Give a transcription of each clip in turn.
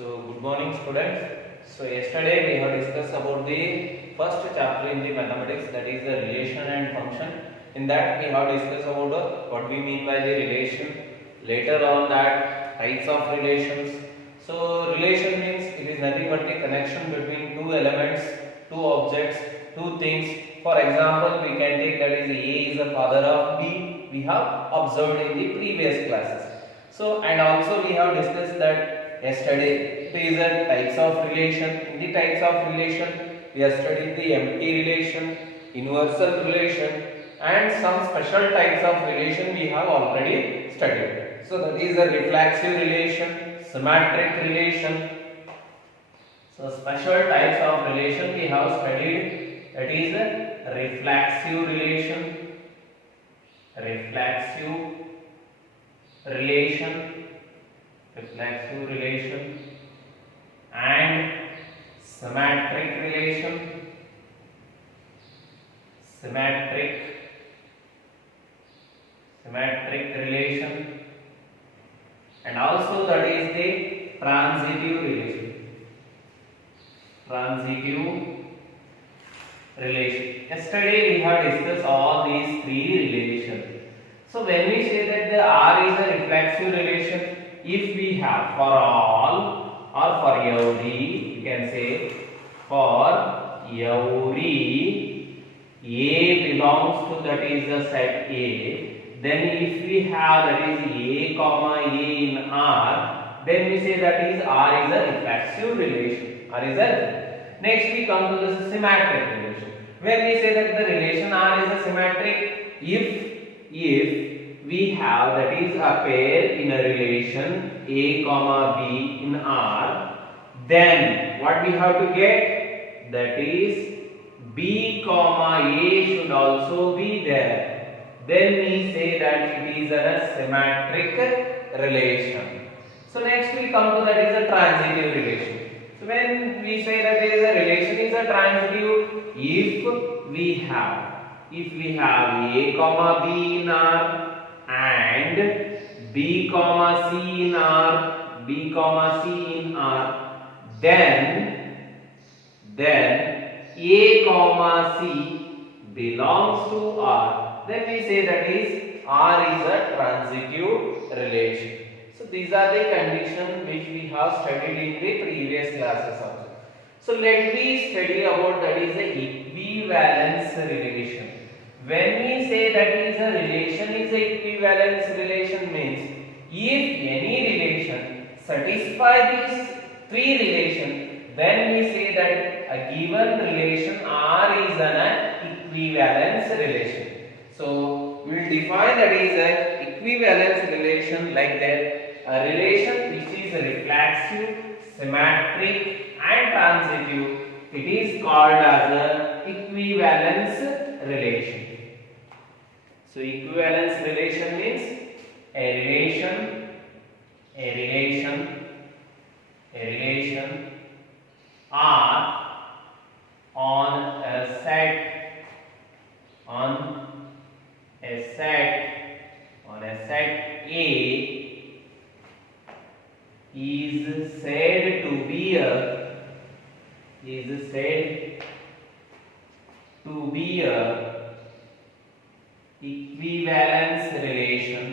Good morning students. Yesterday we have discussed about the first chapter in the mathematics, that is the relation and function. In that we have discussed about what we mean by the relation. Later on that types of relations. So relation means it is nothing but the connection between two elements, two objects, two things. For example, we can take that is A is the father of B. We have observed in the previous classes. So and also we have discussed that yesterday. It is a types of relation. In the types of relation, we have studied the empty relation, universal relation, and some special types of relation we have already studied. So that is a reflexive relation, symmetric relation. So special types of relation we have studied. That is a reflexive relation, reflexive relation, and symmetric relation, and also that is the transitive relation. Yesterday we have discussed all these three relations. So when we say that the R is a reflexive relation, if we have for all or for every, you can say for every A belongs to that is the set A, then if we have that is A comma A in R, then we say that is R is a reflexive relation. R is a. Next we come to the symmetric relation. When we say that the relation R is a symmetric, if we have that is a pair in a relation A comma B in R, then what we have to get, that is B comma A should also be there. Then we say that it is a symmetric relation. So next we come to that is a transitive relation. So when we say that there is a relation is a transitive, if we have A comma B in R and B comma C in R, then A comma C belongs to R, then we say that is R is a transitive relation. So these are the conditions which we have studied in the previous classes also. So let me study about that is the equivalence relation. When we say that is a relation is a equivalence relation means if any relation satisfy these three relations, then we say that a given relation R is an equivalence relation. So we will define that is an equivalence relation like that. A relation which is reflexive, symmetric and transitive, it is called as a equivalence relation. So equivalence relation means a relation R on a set A is said to be a equivalence relation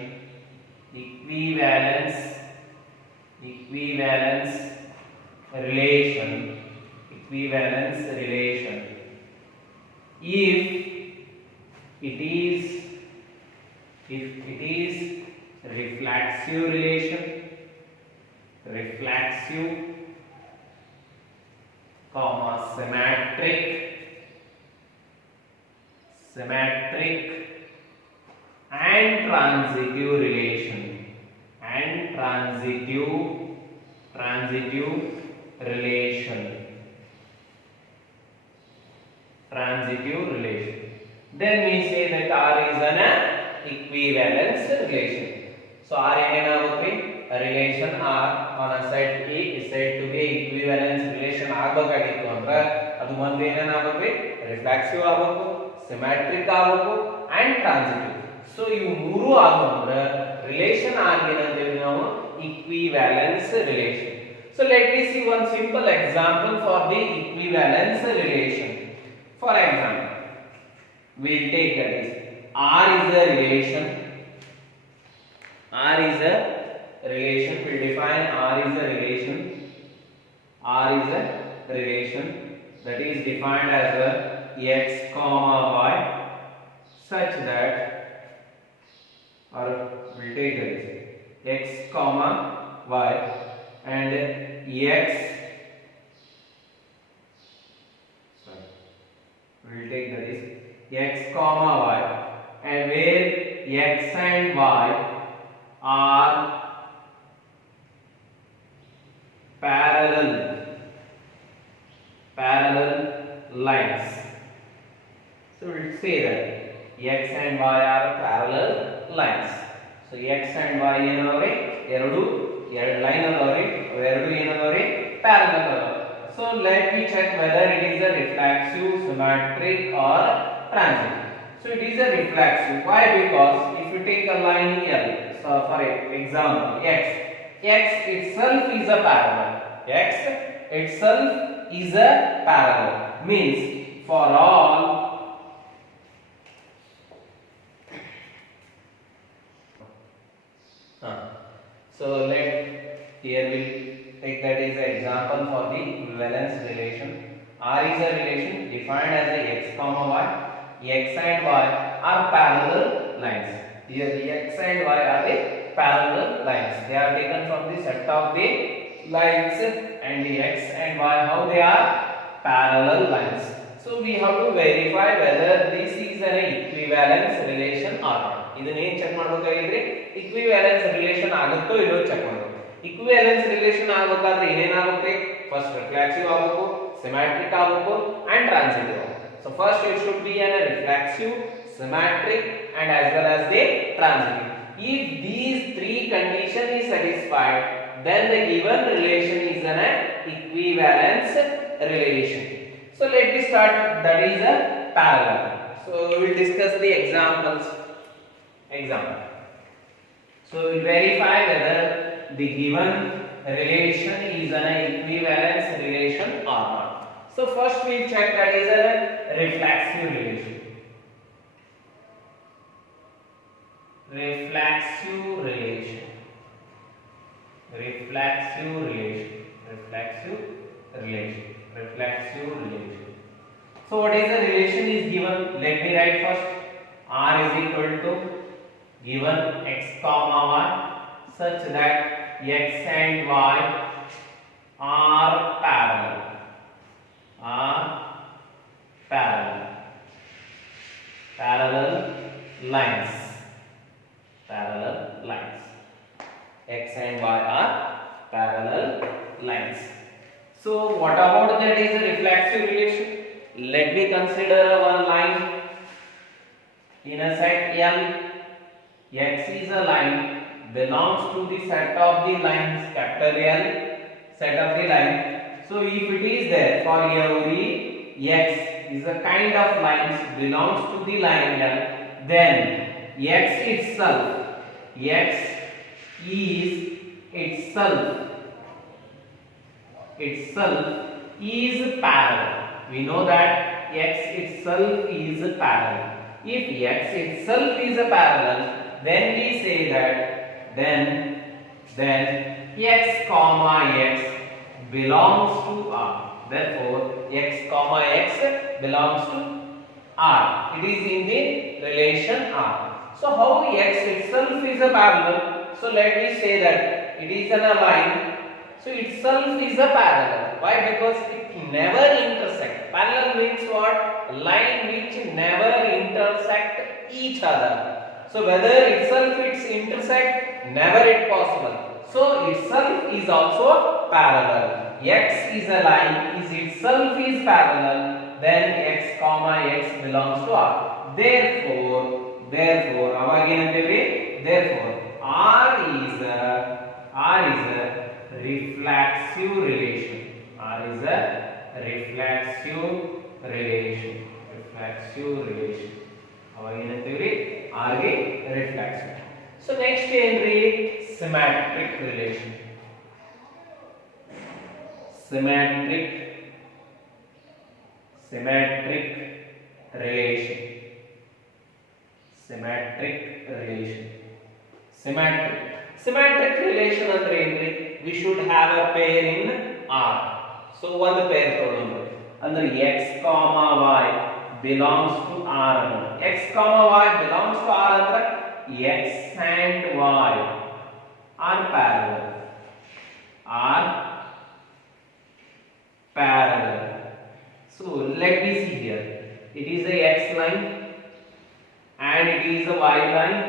if it is reflexive comma symmetric and transitive relation then we say that R is an equivalence relation. So R ಏನೇನಾಗುತ್ತೆ, relation R on a set A is said to be equivalence relation ಆಗಬೇಕಾಗಿತ್ತು ಅಂದ್ರೆ ಅದು ಒಂದು ಏನೇನಾಗುತ್ತೆ, reflexive ಆಗಬೇಕು, symmetric ಆಗಬೇಕು and transitive. So ಇವು ಮೂರು ಆಗುವ ಅಂದ್ರೆ relation R ಏನಂತೇಳಿ ನಾವು equivalence relation. So let me see one simple example for the equivalence relation. For example, we will take that is R is a relation. R is a relation. We will define R is a relation. R is a relation that is defined as a x comma y such that, or we will take that is x comma y and x, sorry, we will take that is x comma y, and where x and y are parallel lines. So we will say that x and y are parallel lines. So x and y ಏನದವರೆ ಎರಡು line ಅದವರೆ, ಅವೆರಡು ಏನದವರೆ parallel ಅದವ. So let me check whether it is a reflexive, symmetric or transitive. So it is a reflexive. Why? Because if you take a line L, so for example x itself is a parallel. X itself is a parallel, means for all so here we take that as an example for the equivalence relation. R is a relation defined as a x comma y. X and y are parallel lines. Here the x and y are the parallel lines. They are taken from the set of the lines, and the x and y, how they are parallel lines. So we have to verify whether this is an equivalence relation or not. ಇದನ್ನ ಏನು check ಮಾಡಬೇಕಾಗಿದ್ರೆ equivalence relation ಆಗುತ್ತೋ ಇಲ್ಲೋ check ಮಾಡಬೇಕು. equivalence relation ಆಗಬೇಕಾದ್ರೆ ಏನೇನಾಗುತ್ತೆ? First reflexive ಆಗಬೇಕು, symmetric ಆಗಬೇಕು and transitive ಆಗಬೇಕು. So first it should be a reflexive, symmetric and as well as the transitive. If these three conditions is satisfied, then the given relation is an equivalence relation. So let me start, that is a parallel. So we will discuss the examples. So we will verify whether the given relation is an equivalence relation or not. So first we will check that is a reflexive relation. Reflexive relation. So what is the relation is given? Let me write first. R is equal to given x comma y such that x and y are parallel lines. X and y are parallel lines. So what about that is a reflexive relation? Let me consider one line in a set L. X is a line belongs to the set of the lines capital L, set of the line. So if it is there for every x is a kind of lines belongs to the line L, then x itself is parallel. We know that x itself is parallel. If x itself is a parallel, then we say that then x comma x belongs to R. Therefore x comma x belongs to R. It is in the relation R. So how x itself is a parallel? So let me say that it is in a line. So itself is a parallel. Why? Because it never intersect. Parallel means what? Line which never intersect each other. So whether itself it's intersect, never it possible. So itself is also parallel. X is a line, is itself is parallel, then x comma x belongs to R. Therefore R is a reflexive relation. R is a reflexive relation. ಅವಾಗೇನಂತೀವಿ R ಗೆ reflexive. So next ಏನ್ರಿ symmetric relation. symmetric relation. Symmetric relation ಅಂದ್ರೆ ಏನ್ರಿ? We should have a pair in R. So ಒಂದು pair ತಗೊಳ್ಳೋಣ ಅಂದ್ರೆ x, y belongs to R. x, y belongs to R ಅಂದ್ರೆ x and y are parallel. So let me see here. It is a x line and it is a y line.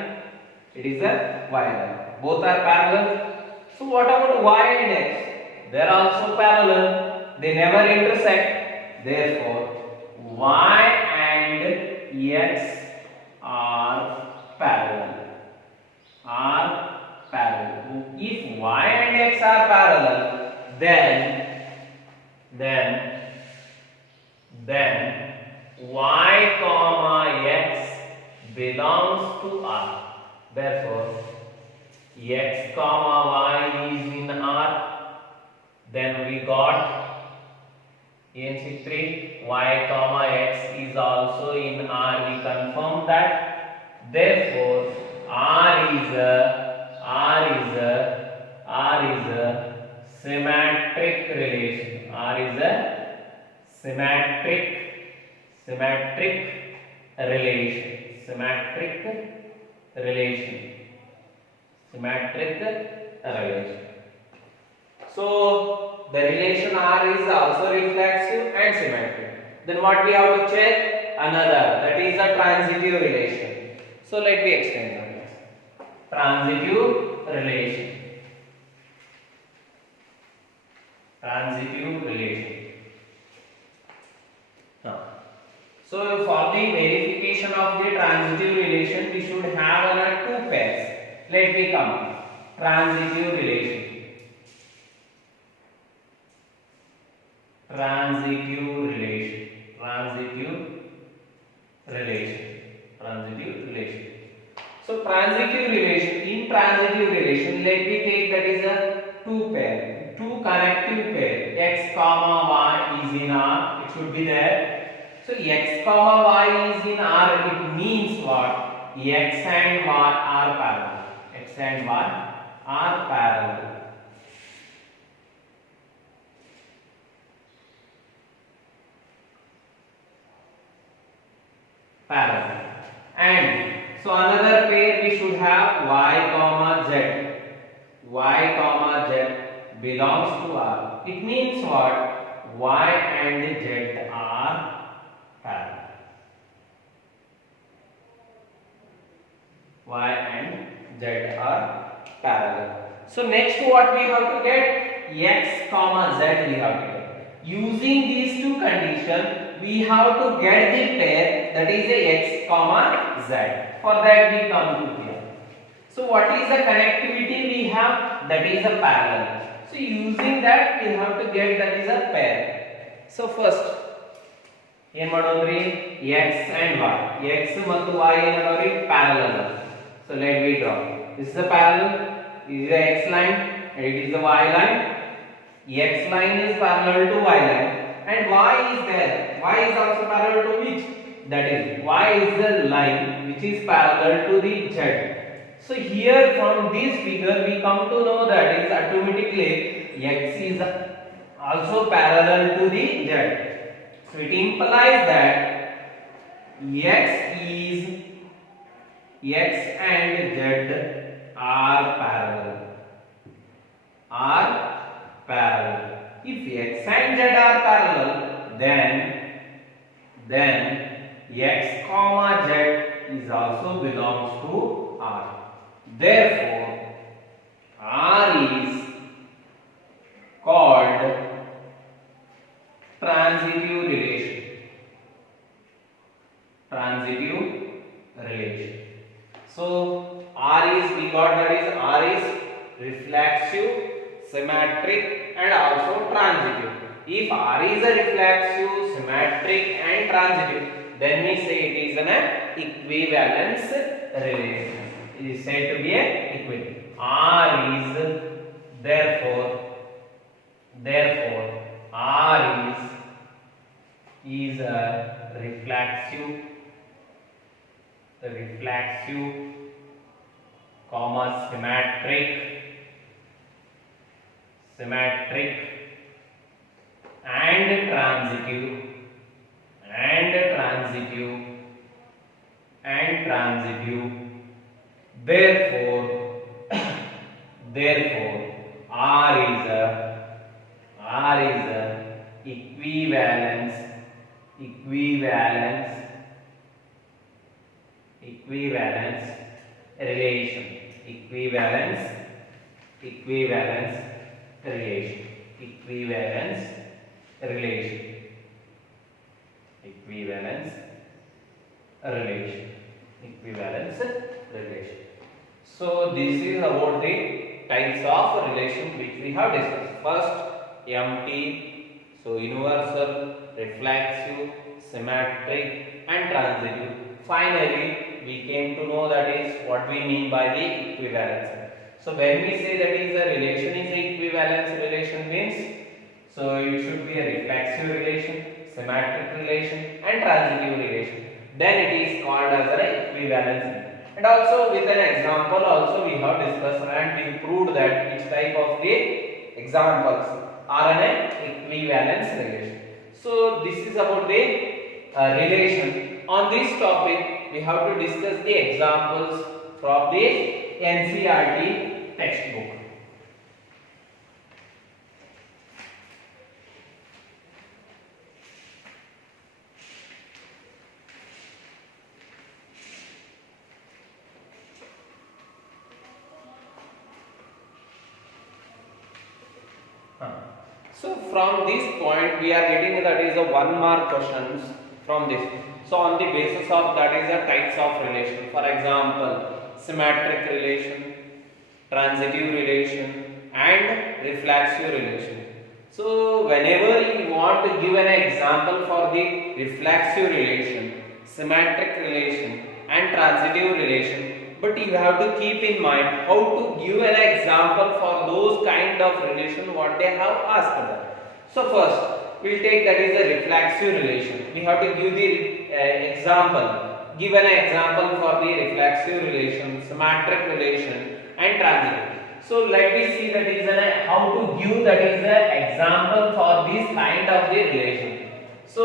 It is a y line. Both are parallel. So what about y and x? They are also parallel. They never intersect. Therefore, y and x are parallel. If y and x are parallel, then y comma x belongs to R. Therefore, x comma y is in R. Then we got in 3 y comma x is also in R. We confirm that. Therefore, R is a symmetric relation. R is a symmetric relation. So the relation R is also reflexive and symmetric. Then what we have to check? Another, that is a transitive relation. So let me explain that. Transitive relation. So for the verification of the transitive relation, we should have two pairs. Let me come. Transitive relation. So in transitive relation, let me take that is a two connecting pair. X comma y is in R. It should be there. So x comma y is in R. It means what? X and y are parallel. And so another pair we should have y comma z. Y comma z belongs to R. It means what? Y and z are parallel. So next what we have to get? X comma z we have to get. Using these two conditions, we have to get the pair that is a x comma z. For that we come to here. So what is the connectivity we have? That is a parallel. So using that we have to get that is a pair. So first ಏನು ಮಾಡೋದ್ರಿ x and y. X ಮತ್ತು y ಏನದವ್ರಿ parallel. So let me draw. This is a parallel. This is the x line and it is the y line. X line is parallel to y line and y is there. Y is also parallel to which? That is y is the line which is parallel to the z. So here from this figure we come to know that is automatically x is also parallel to the z. So it implies that x and z are parallel. If x and z are parallel, then x comma z is also belongs to R. Therefore, R is called transitive relation. So R is, we got that is R is reflexive, symmetric and also transitive. If R is a reflexive, symmetric and transitive, then we say it is an equivalence relation. It is said to be an equivalent. R is therefore R is a reflexive, comma symmetric, and transitive, therefore R is a equivalence relation. So this is about the types of relation which we have discussed. First, empty, so universal, reflexive, symmetric, and transitive. Finally, we came to know that is what we mean by the equivalence. So when we say that is a relation is a equivalence relation means, so it should be a reflexive relation, symmetric relation, and transitive relation. Then it is called as an equivalence. And also with an example also we have discussed and we proved that each type of the examples are an equivalence relation. So this is about the relation. On this topic we have to discuss the examples from the NCERT textbook. So from this point we are getting that is a 1 mark questions from this. So on the basis of that is the types of relation. For example, symmetric relation, transitive relation, and reflexive relation. So whenever you want to give an example for the reflexive relation, symmetric relation, and transitive relation, but you have to keep in mind how to give an example for those kind of relation what they have asked them. So first we will take that is a reflexive relation. We have to give the example. Give an example for the reflexive relation, symmetric relation, and transitive. So let me see that is how to give that is the example for this kind of the relation. So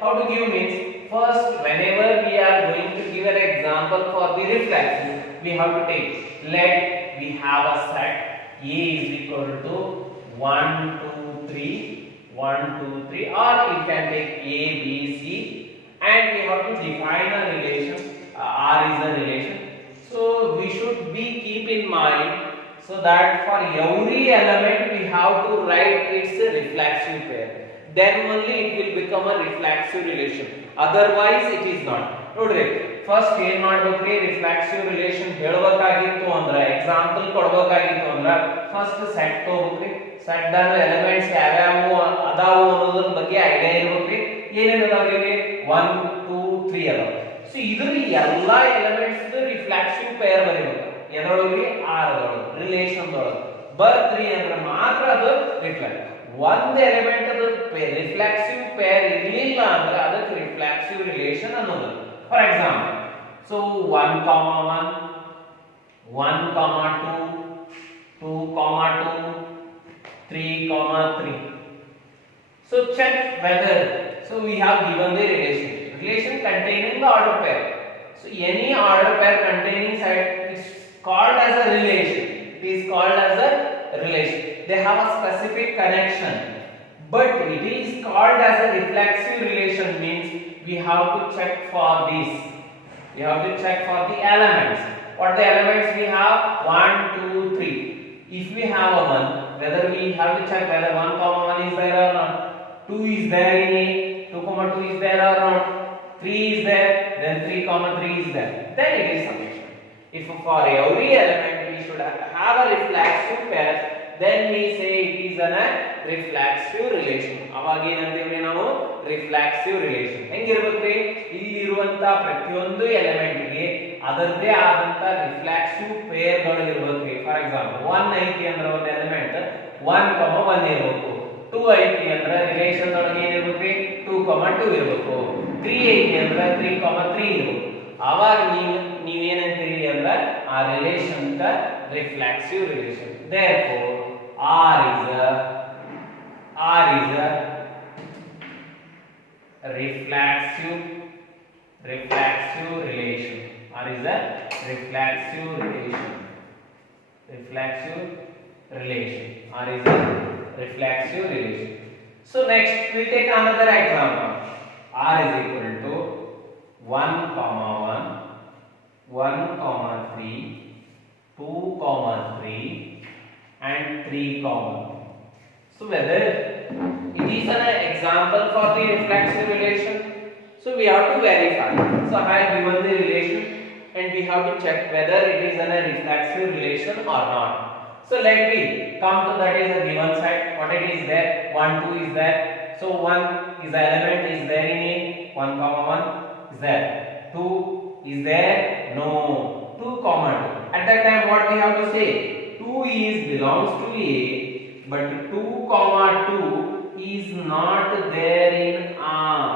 how to give means, first whenever we are going to give an example for the reflexive, we have to take, let we have a set A is equal to 1 2 3 1 2 3, or you can take A B C, and we have to define a relation. R is a relation. So we should be keep in mind so that for every element we have to write its reflexive pair. Then only it will become a reflexive relation. Otherwise it is not. Nodri, first ಏನು ಮಾಡಬೇಕ್ರಿ, reflexive relation ಹೇಳಬೇಕಾಗಿತ್ತು ಅಂದ್ರೆ, example ಕೊಡಬೇಕಾಗಿತ್ತು ಅಂದ್ರೆ first set ತಗೋಬೇಕ್ರಿ. Set ದಾಗ elements ಯಾವ್ಯಾವು ಅದಾವು ಅನ್ನೋದ್ರ ಬಗ್ಗೆ ಐಡಿಯಾ ಇರಬೇಕ್ರಿ. ಏನೇನು ಅದಾವ್ರಿ, 1 2 3 ಅದಾವ. ಸೊ ಇದ್ರ ಎಲ್ಲಾ ಎಲಿಮೆಂಟ್ಸ್ ರಿಫ್ಲೆಕ್ಸಿವ್ ಪೇರ್ ಬರೀಬೇಕು. ಎದರೊಳಗೆ ಆರ್ ಅದೊಳಗೆ ರಿಲೇಷನ್ ಒಳಗೆ ಬರ್ತ್ರಿ ಅಂದ್ರೆ ಮಾತ್ರ ಅದು ರಿಫ್ಲೆಕ್ಟ್. ಒಂದು ಎಲಿಮೆಂಟ್ ಅದು ರಿಫ್ಲೆಕ್ಸಿವ್ ಪೇರ್ ಇರಲಿಲ್ಲ ಅಂದ್ರೆ ಅದಕ್ಕೆ ರಿಫ್ಲೆಕ್ಸಿವ್ ರಿಲೇಷನ್ ಅನ್ನೋದು. For example, so 1 1 1 2 2 2 3 3. So check whether, so we have given the relation containing the order pair. So any order pair containing set is called as a relation. It is called as a relation. They have a specific connection, but it is called as a reflexive relation means we have to check for this. We have to check for the elements. What the elements we have? 1 2 3. If we have a 1, whether we have to check whether 1 1 is there or not, 2 is there in A, 2 2 is there or not, 3 is there, then 3 3 is there, then it is summation. If for every element we should have a reflexive pair, then we say it is a reflexive relation. ಅವಾಗ ಏನಂತೀವಿ ನಾವು, reflexive relation. ಹೆಂಗಿರ್ಬೇಕ್ರಿ, ಇಲ್ಲಿರುವಂತ ಪ್ರತಿಯೊಂದು element ಗೆ ಅದರದೇ ಆದಂತ reflexive peer ಗಳು ಇರಬೇಕ್ರಿ. For example 1 ಐತಿ ಅಂದ್ರೆ ಒಂದು ಎಲಿಮೆಂಟ್ 1 1 ಇರಬೇಕು, 2 ಐತಿ ಅಂದ್ರೆ ರಿಲೇಶನ್ ಒಳಗೆ ಏನು ಇರಬೇಕು 2, 2 ಇರಬೇಕು. 3 ಐತಿ ಅಂದ್ರೆ 3, 3 ಇರಬೇಕು. ಆವಾಗ ನೀವೇನಂತೀರಿ ಅಂದ್ರೆ ಆ ರಿಲೇಶನ್ ಕ reflexive relation. therefore R is a reflexive relation. R is a reflexive relation. R is a reflexive relation. So next we take another example. R is equal to 1, 1, 3, 2, 3 and 3, 1. So whether it is an example for the reflexive relation, so we have to verify. So I have given the relation and we have to check whether it is a reflexive relation or not. So let me come to that is a given side. What it is there? 1, 2 is there. So 1 is the element is there in A. 1, 1 is there. 2 is there? No. 2, 2. At that time what we have to say? 2 is belongs to A, but 2, 2 is not there in R.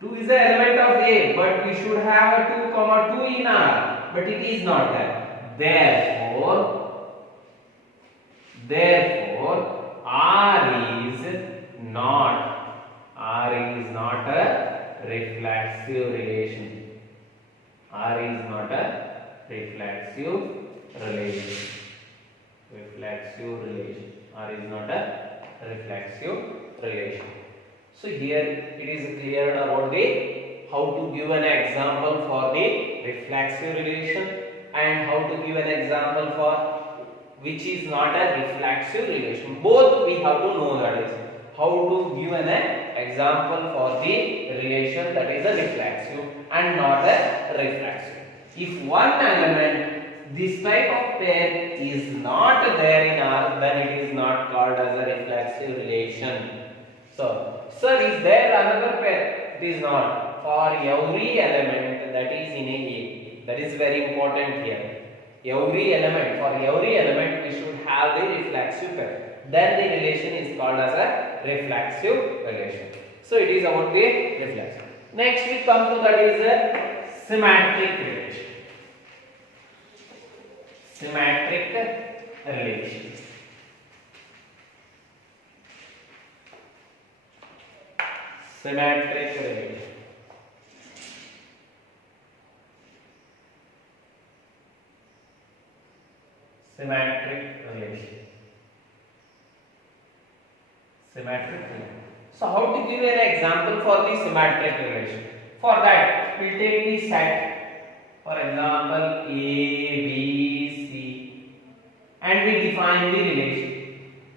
2 is the element of A, but we should have a 2, 2 in R, but it is not there. Therefore R is not a reflexive relation. R is not a reflexive relation. R is not a reflexive relation. So here it is clear about the how to give an example for the reflexive relation and how to give an example for which is not a reflexive relation. Both we have to know, that is how to give an example for the relation that is a reflexive and not a reflexive. If one element this type of pair is not there in R, then it is not called as a reflexive relation. So, sir, is there another pair? It is not. For every element that is in A, that is very important here. For every element we should have the reflexive pair. Then the relation is called as a reflexive relation. So it is about the reflexive. Next we come to that is a symmetric relation. Symmetric relation. Symmetric relation. Symmetric relation. So how to give an example for the symmetric relation? For that we will take the set. For example, A, B, C, and we define the relation.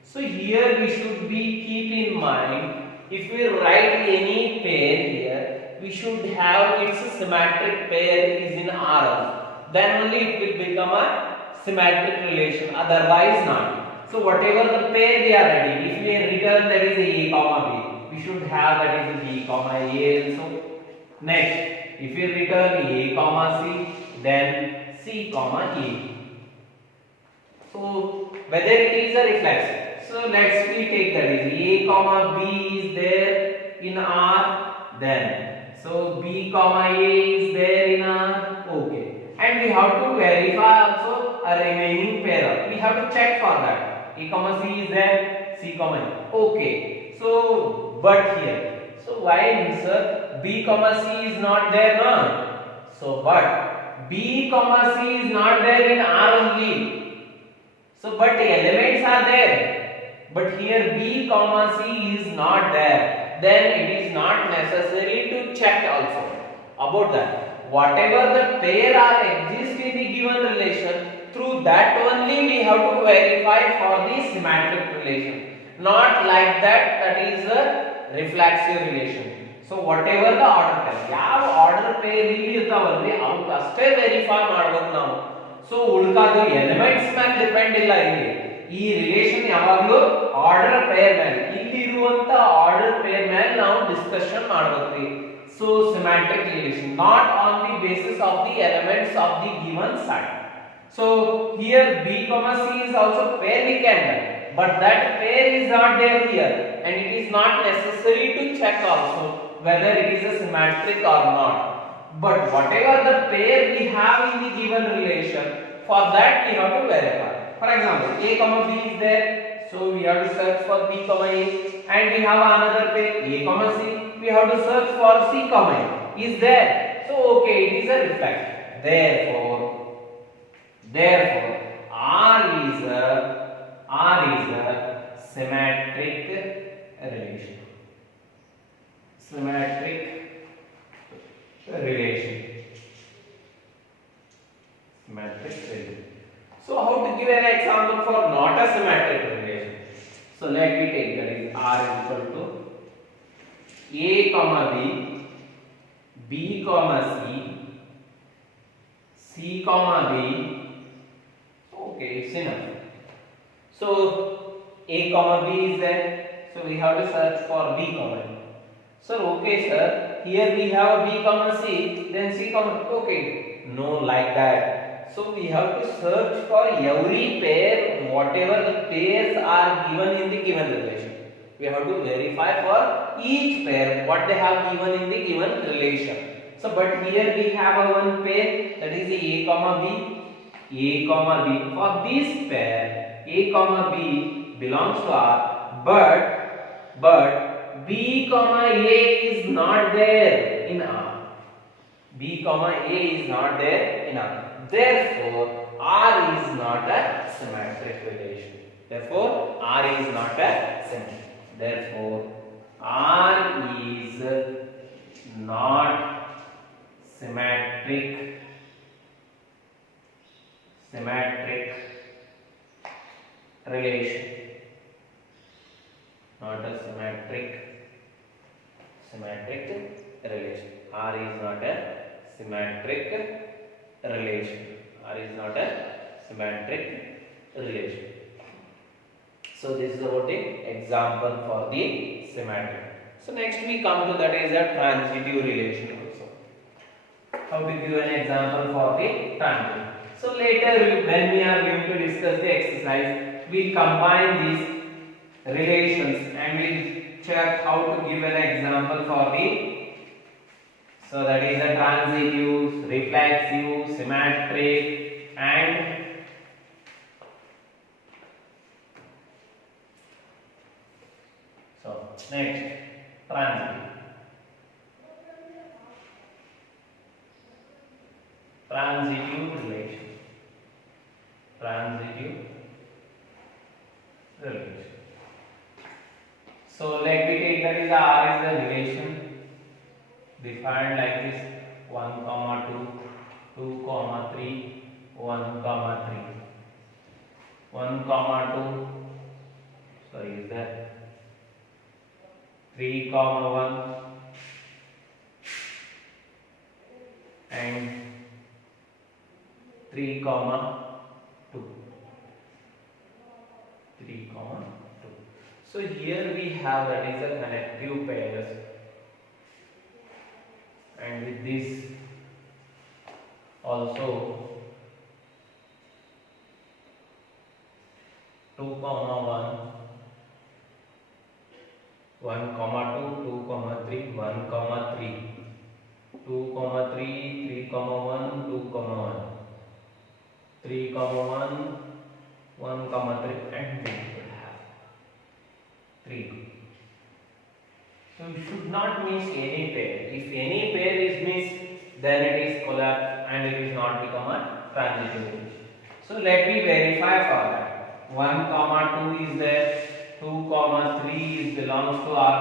So here we should be keep in mind, if we write any pair here, we should have its symmetric pair is in R. Then only it will become a symmetric relation. Otherwise not. So whatever the pair we are writing, if we return that is A, B, we should have that is B, A also. Next, if we return A, C, then C, A. So whether it is a reflexive. So let's we take that is A, B is there in R, then so B, A is there in R. Okay, and we have to verify also a remaining pair. We have to check for that. A, C is there, C, A. Okay, so but here, so why sir B, C is not there now? So but B, C is not there in R only. So but the elements are there, but here B, C is not there. Then it is not necessary to check also about that. Whatever the pair are exist in the given relation, through that only we have to verify for the symmetric relation. Not like that, that is a reflexive relation. So whatever the order pair, ಯಾವ order pair ಇಲ್ಲಿ ಇರ್ತಾವಲ್ರಿ ಅವಕ್ಕೆ ಅಷ್ಟೇ verify ಮಾಡಬೇಕು ನಾವು. So ಉಳಿದ elements ಮೇಲೆ depend ಇಲ್ಲ ಇಲ್ಲಿ. ಈ ರಿಲೇಶನ್ ಯಾವಾಗಲೂ ಆರ್ಡರ್ ಪೇರ್ ಮೇಲೆ, ಇಲ್ಲಿ ಇರುವಂತ ಆರ್ಡರ್ ಪೇರ್ ಮೇಲೆ ನಾವು ಡಿಸ್ಕಷನ್ ಮಾಡಬೇಕ್ರಿ. So symmetric relation, not on the basis of the elements of the given side. So here B, C is also pair we can write, but that pair is not there here, and it is not necessary to check also whether it is a symmetric or not. But whatever the pair we have in the given relation, for that we have to verify. For example, A comma B is there, so we have to search for B comma A, and we have another pair A comma C, we have to search for C comma A. Is there? So okay, it is a reflexive. Therefore, R is a symmetric relation. Symmetric relation. So how to give an example for not a symmetric relation? So let me take that is R is equal to A comma B, B comma C, C comma B. Okay, it's enough. So A comma B is there, so we have to search for B comma A. Sir, okay sir, here we have B comma C, then C comma, okay, no, like that. So we have to search for every pair, whatever the pairs are given in the given relation. We have to verify for each pair what they have given in the given relation. So but here we have a one pair, that is A comma B. A comma B. For this pair, A comma B belongs to R, but B comma A is not there in R. B comma A is not there in R. Therefore, R is not a symmetric relation. Therefore, R is not a symmetric. Therefore, R is not symmetric relation. Not a symmetric relation. R is not a symmetric relation. R is not a symmetric relation. So this is about the example for the symmetric. So next we come to that is a transitive relation also. How to give an example for the transitive. So later when we are going to discuss the exercise, we combine these relations and we check how to give an example for the, so that is a transitive, reflexive, symmetric, and so next transitive. Transitive relation. So let me take that is R is the relation defined like this: 1, 2, 2, 3, 1, 3. 1, 2, sorry, is that 3, 1 and 3, 2. 3, 2. So here we have that is a connective pairs, and with this also 2, 1, 1, 2, 2, 3, 1, 3, 2, 3, 3, 1, 2, 1, 3, 1, 1, 3, and we will have 3. So you should not miss any pair. If any pair is missed, then it is collapsed and it is not become a transitive relation. So let me verify for that. 1, 2 is there. 2, 3 is belongs to R.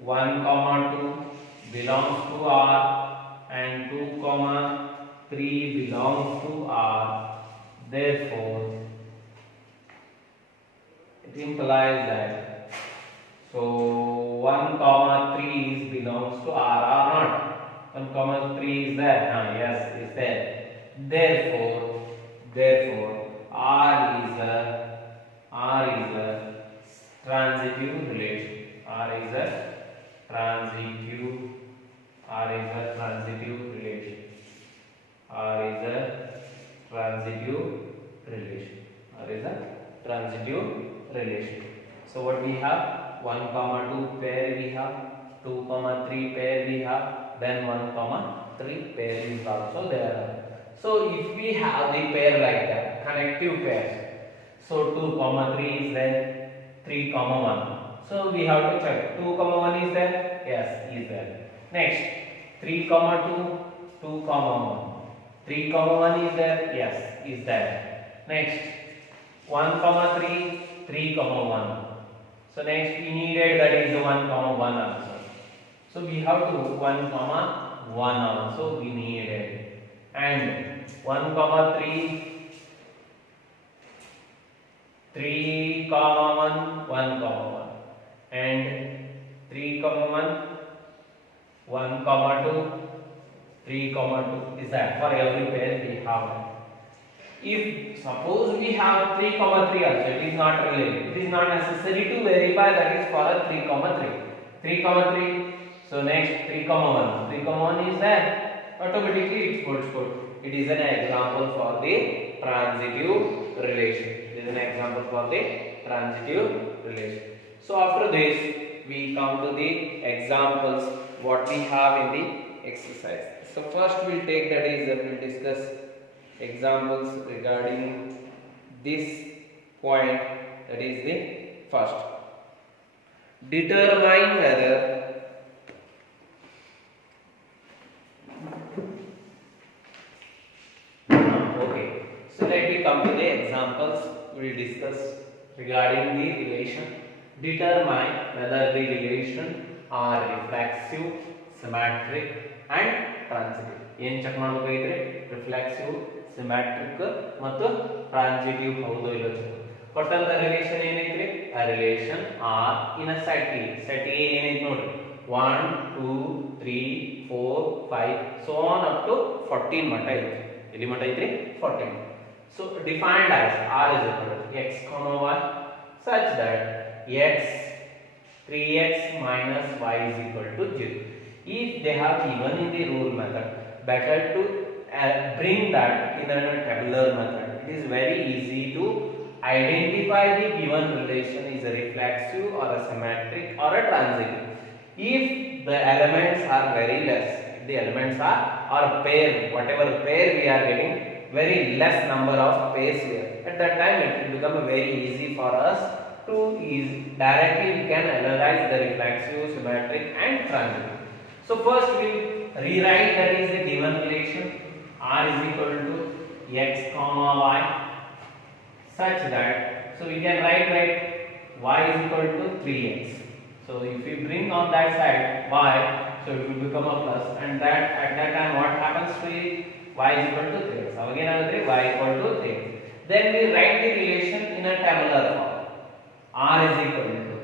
1, 2 belongs to R, and 2, 3 belongs to R. Therefore, it implies that, so 1, 3 is belongs to R or not? 1, 3 is there? Yes, is there. Therefore, R is a transitive relation. R is a transitive relation. R is a transitive relation. R is a transitive relation. So what we have, 1 comma 2 pair we have, 2 comma 3 pair we have, then 1 comma 3 pair is also there. So if we have the pair like that, connective pairs, so 2 comma 3 is there, 3 comma 1. So we have to check, 2 comma 1 is there, yes, is there. Next, 3 comma 2, 2 comma 1, 3 comma 1 is there, yes, is there. Next, 1 comma 3, 3 comma 1. So next we needed, that is 1 comma 1 also. So we have to 1 comma 1 also we needed, and 1 comma 3, 3 comma 1, 1 comma 1, and 3 comma 1, 1 comma 2, 3 comma 2 is that for every pair we have. If suppose we have 3 comma 3 also, it is not related. It is not necessary to verify that is for a 3 comma 3. 3 comma 3. So next 3 comma 1. 3 comma 1 is there. Automatically it holds good. It is an example for the transitive relation. It is an example for the transitive relation. So after this we come to the examples what we have in the exercise. So first we will take, that is we will discuss examples regarding this point, that is the first. Determine whether okay. So let me come to the examples we will discuss regarding the relation. Determine whether the relation are reflexive, symmetric and transitive. ಏನು check ಮಾಡಬೇಕಾಗಿದ್ರೆ reflexive, symmetric ಮತ್ತು transitive ಹೌದು ಇಲ್ಲ check. ಕೊಟ್ಟಂತ relation ಏನೈತ್ರಿ, ಆ relation R in a set A. Set A ಏನೈತಿ ನೋಡ್ರಿ, 1 2 3 4 5 so on up to 14 ಮಟ ಐತಿ. ಎಲ್ಲಿ ಮಟ ಐತ್ರಿ, 14. So defined as r is equal to x comma y such that x 3x minus y is equal to 0. If they have given in the rule method, better to bring that in a tabular method. It is very easy to identify the given relation is a reflexive or a symmetric or a transitive. If the elements are very less, the elements are or pair, whatever pair we are getting, very less number of pairs here. At that time it will become very easy for us to directly we can analyze the reflexive, symmetric and transitive. So first we rewrite that is the given relation r is equal to x comma y such that, so we can write y is equal to 3x. So if we bring on that side y, so it will become a plus, and that at that time what happens to it, y is equal to 3x. So again y equal to 3x. Then we write the relation in a tabular form. R is equal to,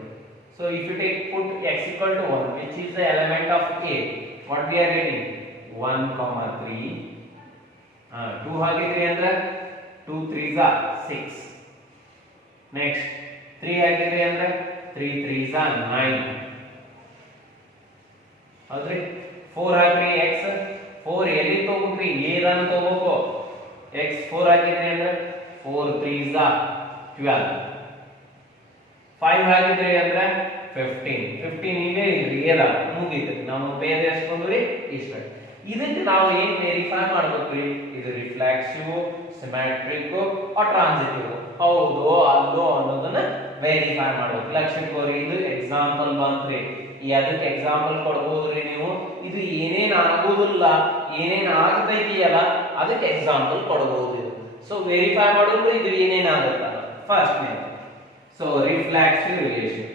so if you take put x equal to 1, which is the element of a, what we are getting, 1 comma 3 2 ಹಾಕಿದ್ರಿ ಅಂದ್ರೆ 2 3s are 6. Next 3 ಹಾಕಿದ್ರಿ ಅಂದ್ರೆ 3 3s are 9. ಹೌದ್ರಿ 4 ಹಾಕ್ರಿ x 4 ಎಲ್ಲಿ ತಗೋಬೇಕ್ರಿ, a ದಾನ ತಗೋಬೇಕು. x 4 ಹಾಕಿದ್ರಿ ಅಂದ್ರೆ 4 3s are 12. 5 ಹಾಕಿದ್ರಿ ಅಂದ್ರೆ 15 ಇದೇ ಇದ್ರಿ ಏದ ಮುಗೀತು. ನಾವು ಪೇರ್ ಎಷ್ಟು ಬಂದ್ರಿ ಇಷ್ಟ. ಇದಕ್ಕೆ ನಾವು ಏನು ವೆರಿಫೈ ಮಾಡಬೇಕ್ರಿ, ಇದು ರಿಫ್ಲೆಕ್ಸಿವ್, ಸಿಮ್ಮೆಟ್ರಿಕ್ ಆರ್ ಟ್ರಾನ್ಸಿಟಿವ್ ಹೌದೋ ಅಲ್ಲೋ ಅನ್ನೋದನ್ನ ವೆರಿಫೈ ಮಾಡಬೇಕು. ಲಕ್ಷಕೋರಿ ಇದು ಎಕ್ಸಾಂಪಲ್ ಬಂತ್ರಿ, ಅದಕ್ಕೆ ಎಕ್ಸಾಂಪಲ್ ಕೊಡಬಹುದ್ರಿ ನೀವು. ಇದು ಏನೇನ್ ಆಗೋದಿಲ್ಲ, ಏನೇನ್ ಆಗ್ತೈತಿ ಅಲ್ಲ ಅದಕ್ಕೆ ಎಕ್ಸಾಂಪಲ್ ಕೊಡಬಹುದು. ಸೊ ವೆರಿಫೈ ಮಾಡೋದು ಇದು ಏನೇನ್ ಆಗುತ್ತ ಫಸ್ಟ್ ನೇ. So reflexive relation,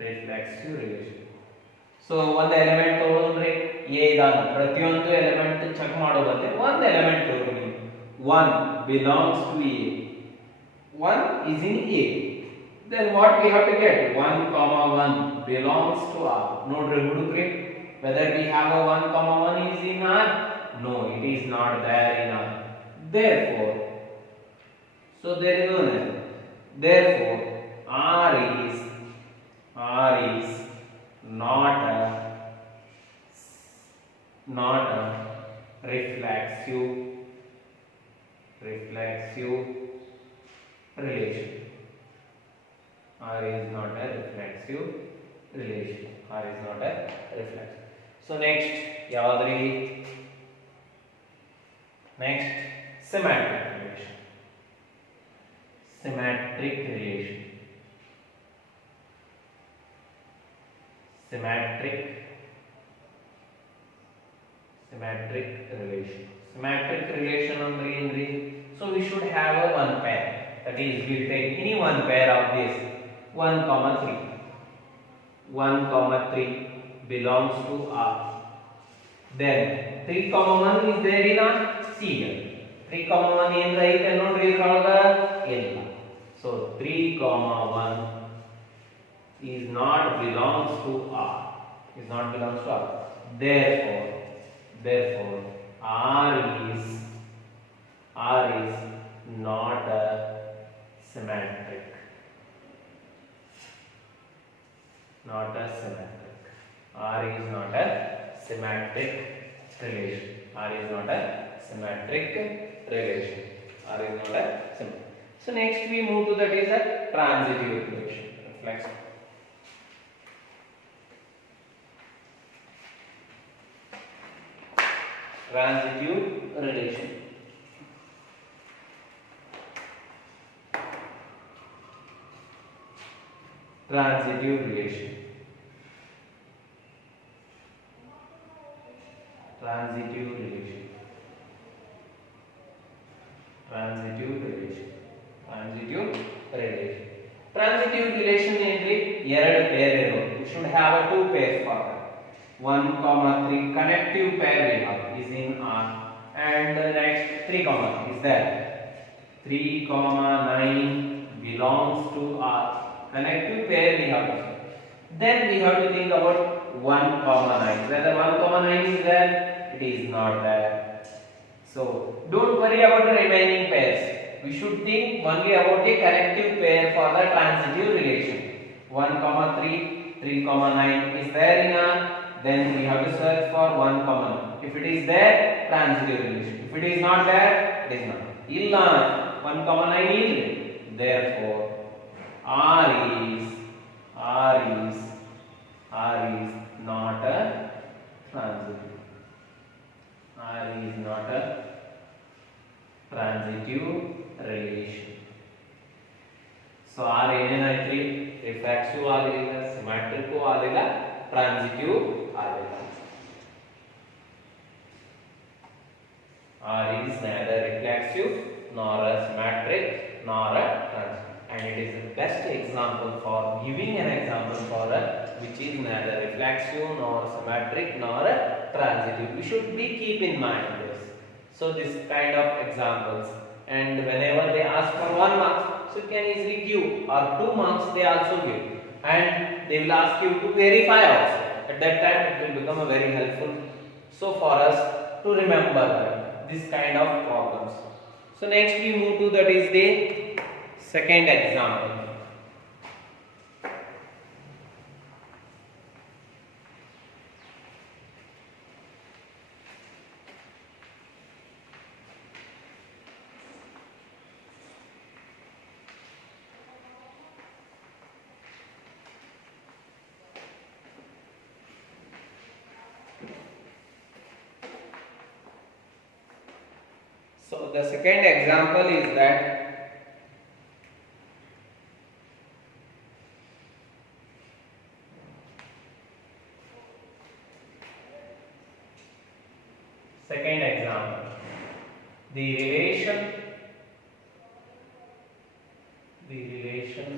reflexive relation. So ಒಂದು ಎಲಿಮೆಂಟ್ ತಗೊಳ್ರಿ, a ಇದಾನ, ಪ್ರತಿಯೊಂದು ಎಲಿಮೆಂಟ್ ಚೆಕ್ ಮಾಡೋದಂತೆ ಒಂದು ಎಲಿಮೆಂಟ್ ತಗೊಳ್ರಿ. 1 belongs to a, 1 is in a, then what we have to get, 1 comma 1 belongs to r. ನೋಡ್ರಿ ಹುಡುಗ್ರಿ, whether we have a 1 comma 1 is in r, no, it is not there in r. Therefore, so there is no name. Therefore, r is not a not a reflexive relation. R is not a reflexive relation. R is not a reflexive. So next, yavadri? Next, symmetric relation. Symmetric relation. Symmetric relation. Symmetric relation ಅಂದ್ರೆ so we should have a one pair, that is we will take any one pair of this 1, 3. 1, 3 belongs to R. Then 3, 1 is there in a serial. 3, 1 ಏನು ಐತೆ ನೋಡ್ರಿ ಇದ್ರೊಳಗ ಇಲ್ಲ. So 3, 1 is not belongs to R. Is not belongs to R. Therefore R is not a symmetric. Not a symmetric. R is not a symmetric relation. R is not a symmetric relation. R is not a symmetric. So next we move to that is a transitive relation. Reflexive. Transitive relation. Transitive relation. Transitive relation. Transitive relation. Transitive relation. Transitive relation ಏನ್ರಿ ಎರಡು peer ಇರೋದು. You should have a two pairs for that. 1, 3 connective pair we have is in R, and next 3, is there. 3, 9 belongs to R. Connective pair we have. Then we have to think about 1, 9. Whether 1, 9 is there, it is not there. So don't worry about the remaining pairs. We should think only about the connective pair for the transitive relation. 1, 3, 3, 9 is there in R. Then we have to search for 1, 9. If it is there, transitive relation. If it is not there, it is not. Illa 1, 9 is. Therefore, R is not a transitive. R is not a transitive relation. So R ಏನೇನಾಯ್ತು? Reflexive ಆಗಲಿಲ್ಲ, symmetric ಆಗಲಿಲ್ಲ, transitive ಆಗಲಿಲ್ಲ. R is neither reflexive nor a symmetric nor a transitive, and it is the best example for giving an example for a which is neither reflexive nor symmetric nor a transitive. We should be keep in mind this. So this kind of examples, and whenever they ask for 1 mark, so you can easily give, or 2 marks they also give, and they will ask you to verify also. At that time it will become a very helpful so for us to remember this kind of problems. So next we move to that is the second example. So the second example is that second example, the relation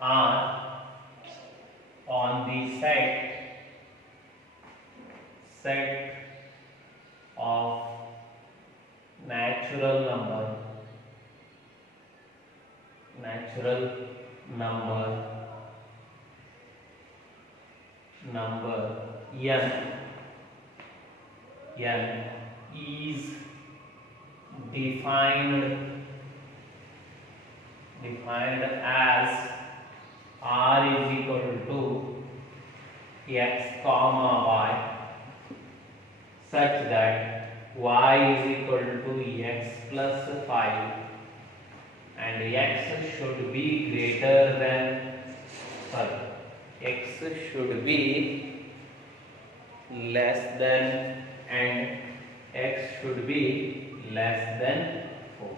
R on the set of natural number n is defined as R is equal to x comma y such that y is equal to x plus 5 and x should be greater than, sorry, x should be less than and x should be less than 4,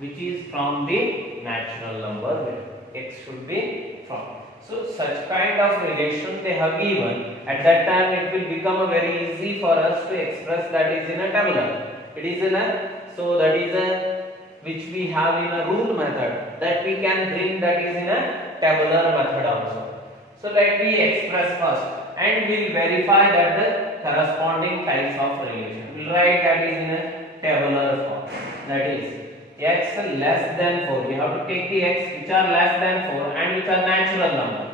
which is from the natural number where x should be from. So such kind of relation they have given. At that time it will become very easy for us to express that is in a tabular. It is in a, so that is a which we have in a rule method, that we can bring that is in a tabular method also. So let me express first and we'll verify that the corresponding types of relation. We'll write that is in a tabular form. That is x less than 4. We have to take the x which are less than 4 and which are natural number.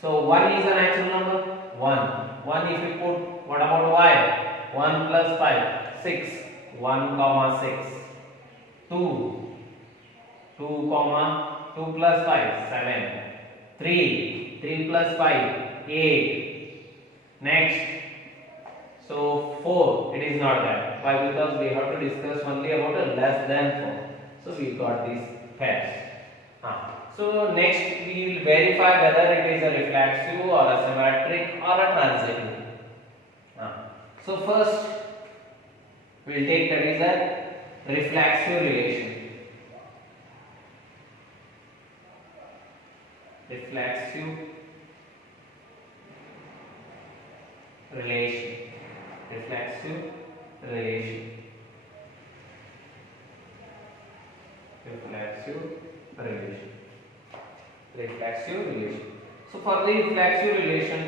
So 1 is a natural number. 1 if we put, what about y? 1 plus 5, 6. 1 comma 6. 2 comma 2 plus 5, 7. 3 plus 5, 8. Next, so 4, it is not that. Why? Because we have to discuss only about a less than 4. So we got these pairs. So next we will verify whether it is a reflexive or a symmetric or a transitive. So first we will take that is a reflexive relation. Reflexive relation. Reflexive relation. Reflexive relation. Reflexive relation. So for the reflexive relation,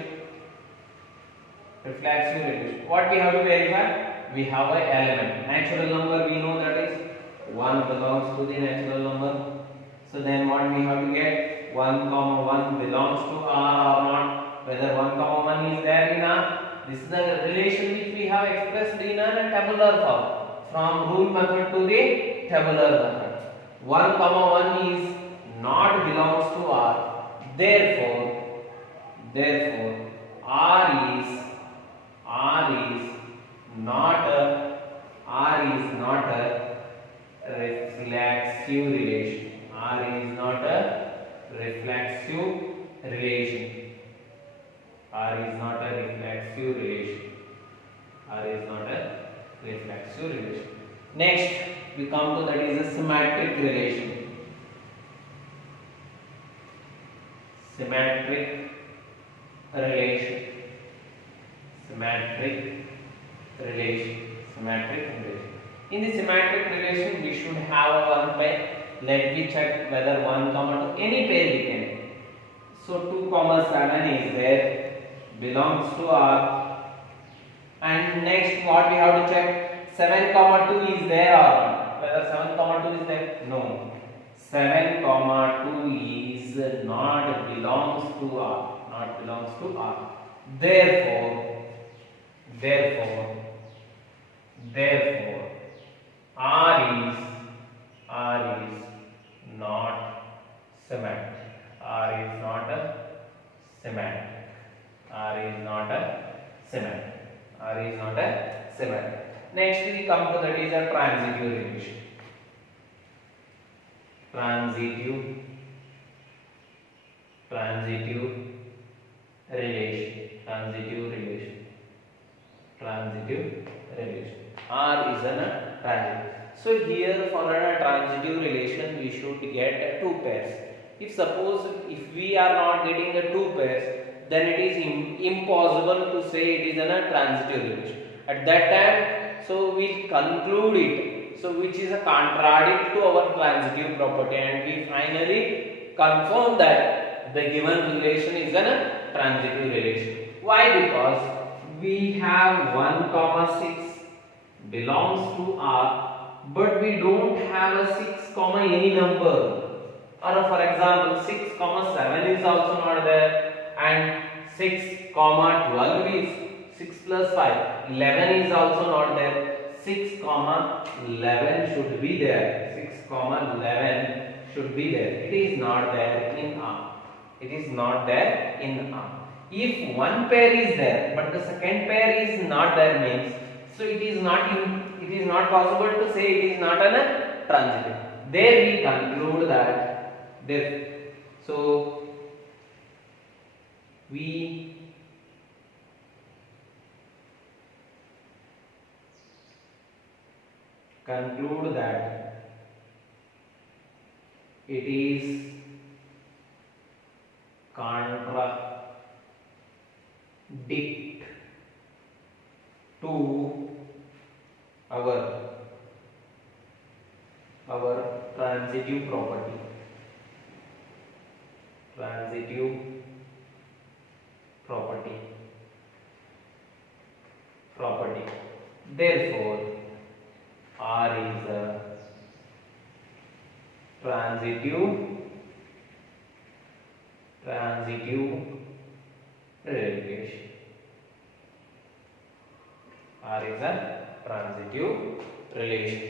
what we have to verify? We have an element. Natural number we know that is 1 belongs to the natural number. So then what we have to get? 1 comma 1 belongs to R or not? Whether 1 comma 1 is there in R? This is the relation which we have expressed in a tabular form. From rule method to the tabular method. 1 comma 1 is not belongs to R. Therefore R is not a reflexive relation. R is not a reflexive relation. R is not a reflexive relation. R is not a reflexive relation. Next we come to that is a symmetric relation. Symmetric relation. Symmetric relation. Symmetric relation. In the symmetric relation we should have one pair. Let me check whether 1 comma 2, any pair we can. So 2 comma 7 is there, belongs to R. And next what we have to check? 7 comma 2 is there or not? Whether 7 comma 2 is there? No. 7 comma 2 is not belongs to R. Not belongs to R. Therefore R is not symmetric. R is not a symmetric. R is not a symmetric. R is not a symmetric. Next we come to that is a transitive relation. Transitive relation. R is a transitive. So here for a transitive relation we should get 2 pairs. If we are not getting 2 pairs, then it is impossible to say it is a transitive relation. At that time, so we conclude it, so which is a contradict to our transitive property, and we finally confirm that the given relation is a transitive relation. Why? Because we have 1 comma 6 belongs to R, but we don't have a 6 comma any number. Or for example 6 comma 7 is also not there, and 6 comma 12 is 6 plus 5, 11 is also not there. 6 comma 11 should be there. 6 comma 11 should be there. It is not there in R. It is not there in R. If one pair is there but the second pair is not there means, so it is not possible to say it is not a transitive. There we conclude that there. So we conclude that it is contradict to our transitive property. Therefore, R is a transitive relation. R is a transitive relation.